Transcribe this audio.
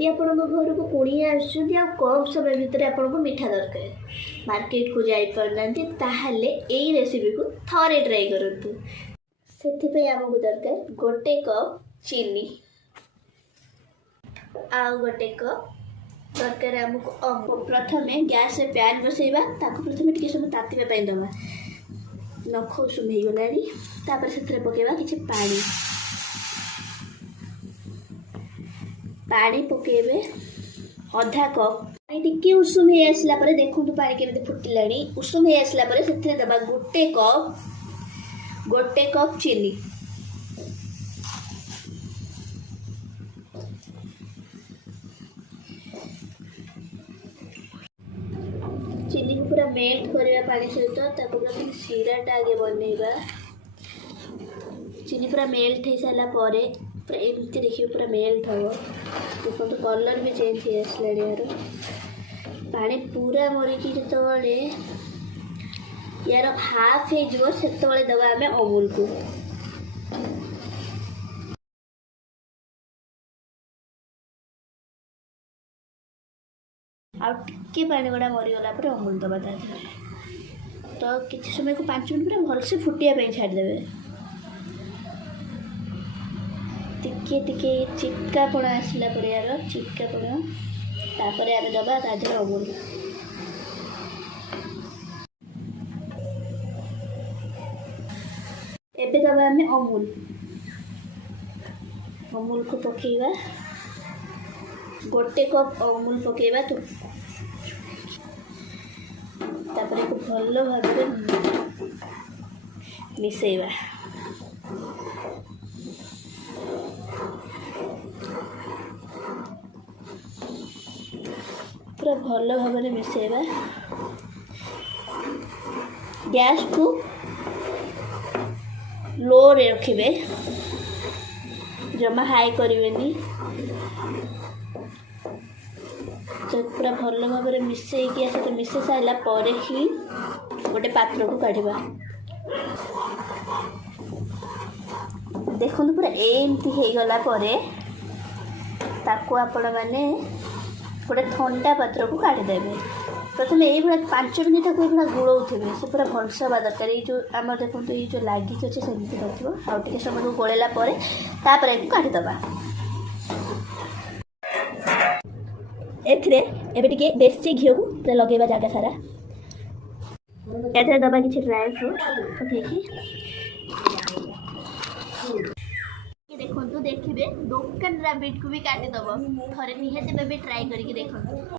जदि आपण घर को कुणिया आसुଛନ୍ତି आ कम समय भितर आपको मीठा दरकार मार्केट को जाई पारनांती ताहले एई रेसिपी को थरे ट्राई करंतु। सेथिपई हमको दरकार गोटे कप चीनी आ गोटे कप दरकार हमको अमूल। प्रथमे गैस रे पैन बसैबा ताको प्रथमे टिके सब तातिबा पई दबा नख उषुम हो गलानी तापर सेथरे पकेबा किछि पानी पानी पकेबे आधा कप पानी टिके उषुम हो आसला परे देखंतु पानी केमते फुटिलानी उषुम हो आसला परे सेथरे दबा गोटे कप चीनी चीनी को पूरा मेल्ट करवा पानी सहित ताको सीराटा आगे बनैबा चीनी पूरा मेल्ट हो सारा पूरा एमती देखिए पूरा मेल्ट हम देखो कलर भी चेंज हो आसला यार पानी पूरा मरिकी जिते यार हाफ हो से दबा आम अमूल को आगे पानी गुड़ा मरीगला अमूल दबा तो किसी समय को 5 मिनट पूरा भलसे फुटिया छाड़देवे टिके टिके चिटकापण आसला यार चिटकापण तापर आम दबा तादेह अमूल एबे दबा आम अमूल को पकेबा गोटे कप अमूल पकेबा तो तापर को भल भाव मिसेबा पूरा भल भाव मिसेबा गैस को लो रे रखिबे जमा हाई करिवेनी तो पूरा भल भाव मिसेकी आस तो मिसे सारा पर ही गोटे पात्र को काढ़ा देखो पूरा एमती हो गला ताको आपण मैंने गोटे ठंडा पात्र को काढ़ीदेवे प्रथम ये 5 मिनिट ताको ये गोलाउे से पूरा भलसे हवा दरकार ये जो आम देखो ये जो लगी अच्छे सेमती रखो आउ समय को गोलेला तापर काढ़ीदबा एबे देसी घी को पूरा लगेबा जगह सारा एथरे दबा किछि ड्राई फ्रूट पकेकी देखो देखिए दुकान रैबिट को भी काटी दब थे निहाती ट्राई करके देखो।